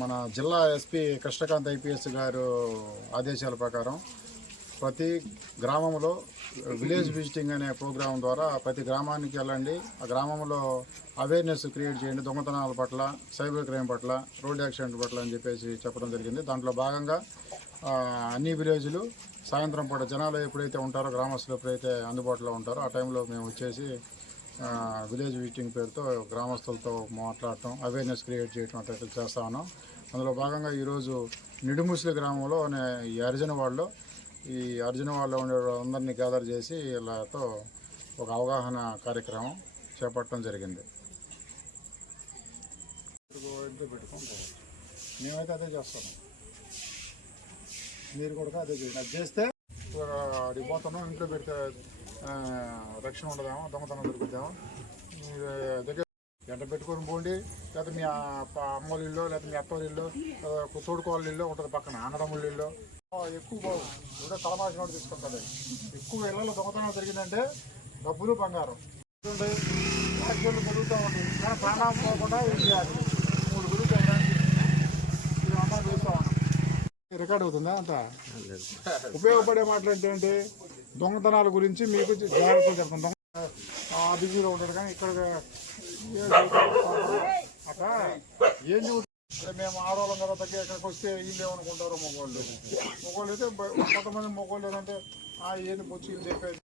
మన జిల్లా SP Krishnakanth IPS గారు ఆదేశాల ప్రకారం ప్రతి గ్రామంలో విలేజ్ విజిటింగ్ అనే ప్రోగ్రాం ద్వారా ప్రతి గ్రామానికి వెళ్ళండి. ఆ గ్రామంలో అవేర్నెస్ క్రియేట్ చేయండి. దొంగతనాల పట్ల సైబర్ క్రైమ్ పట్ల రోడ్ యాక్సిడెంట్ పట్ల అని చెప్పేసి చెప్పడం జరిగింది. దాంట్లో భాగంగా అన్ని విలేజ్లు సాయంత్రం పూట జనాలు ఎప్పుడైతే ఉంటారో గ్రామస్తులు ఎప్పుడైతే అందుబాటులో ఉంటారో ఆ టైంలో మేము వచ్చేసి విలేజ్ విజిటింగ్ పేరుతో గ్రామస్తులతో మాట్లాడటం అవేర్నెస్ క్రియేట్ చేయటం అట్లా చేస్తా ఉన్నాం. అందులో భాగంగా ఈరోజు నిడుముసలి గ్రామంలో నే- ఈ అర్జునవాడలో ఈ అర్జునవాడలో ఉండే అందరినీ గ్యాదర్ చేసి వీళ్ళతో ఒక అవగాహన కార్యక్రమం చేపట్టడం జరిగింది. మేమైతే అదే చేస్తాము మీరు కూడా అదే చేయండి. అది చేస్తే అడిగి పోతున్నాం ఇంట్లో పెడితే రక్షణ ఉండదేమో దొంగతనం దొరుకుతామో దగ్గర ఎంట పెట్టుకొని పోండి. లేకపోతే మీ అమ్మోళ్ళ ఇల్లు లేకపోతే మీ అత్తోళ్ళ ఇల్లు తోడుకోవాళ్ళ ఇల్లు ఉంటుంది పక్కన అన్నదమ్ముళ్ళ ఇల్లు. ఎక్కువ బాగు కూడా తలమాసిన వాడు తీసుకుంటుంది ఎక్కువ ఇళ్ళలో దొంగతనం జరిగిందంటే డబ్బులు బంగారం. యాక్సిడెంట్లు ఉంటాయి కానీ ప్రాణాలు పోకుండా ఏం చేయాలి మూడు గురించి ఇది అమ్మాయి చూస్తూ ఉన్నాం. రికార్డ్ అవుతుందా అంత? ఉపయోగపడే మాటలు అంటే ఏంటి? దొంగతనాల గురించి మీకు జాగ్రత్తలు చెప్తాను దొంగ బిజీలో ఉంటాడు కానీ ఇక్కడ అట్లా ఏం చెబుతాం మేము ఆడవాళ్ళం కదా తగ్గి ఎక్కడికి వస్తే వీళ్ళు ఏమనుకుంటారో మగవాళ్ళు మగవాళ్ళు అయితే కొంతమంది మగవాళ్ళు ఏంటంటే ఆ ఏంది బొచ్చి వీళ్ళు చెప్పేది